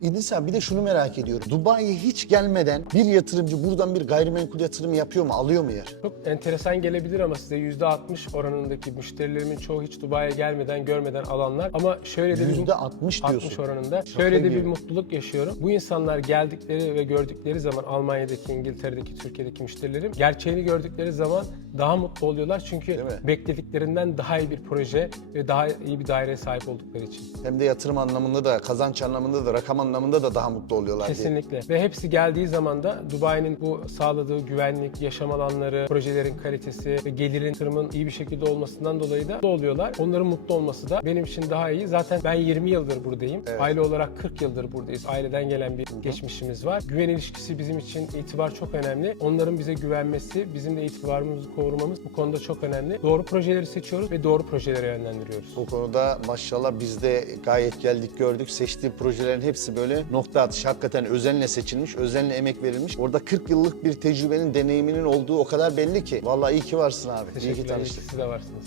İdris abi bir de şunu merak ediyorum. Dubai'ye hiç gelmeden bir yatırımcı buradan bir gayrimenkul yatırımı yapıyor mu? Alıyor mu yer? Çok enteresan gelebilir ama size %60 oranındaki müşterilerimin çoğu hiç Dubai'ye gelmeden, görmeden alanlar. Ama şöyle de bir Yüzde 60 diyorsun. 60 oranında. Şöyle de bir mutluluk yaşıyorum. Bu insanlar geldikleri ve gördükleri zaman Almanya'daki, İngiltere'deki, Türkiye'deki müşterilerim gerçeğini gördükleri zaman daha mutlu oluyorlar. Çünkü beklediklerinden daha iyi bir proje ve daha iyi bir daireye sahip oldukları için. Hem de yatırım anlamında da, kazanç anlamında da, rakam anlamında da daha mutlu oluyorlar diye. Kesinlikle. Ve hepsi geldiği zaman da Dubai'nin bu sağladığı güvenlik, yaşam alanları, projelerin kalitesi ve gelirin yatırımın iyi bir şekilde olmasından dolayı da mutlu oluyorlar. Onların mutlu olması da benim için daha iyi. Zaten ben 20 yıldır buradayım. Evet. Aile olarak 40 yıldır buradayız. Aileden gelen bir geçmişimiz var. Güven ilişkisi bizim için itibar çok önemli. Onların bize güvenmesi, bizim de itibarımızı korumamız bu konuda çok önemli. Doğru projeleri seçiyoruz ve doğru projelere yönlendiriyoruz. Bu konuda maşallah biz de gayet geldik gördük. Seçtiği projelerin hepsi böyle nokta atışı. Hakikaten özenle seçilmiş, özenle emek verilmiş. Orada 40 yıllık bir tecrübenin, deneyiminin olduğu o kadar belli ki. Vallahi iyi ki varsın abi. iyi ki Teşekkürler. iyi ki tanıştık. Siz de varsınız.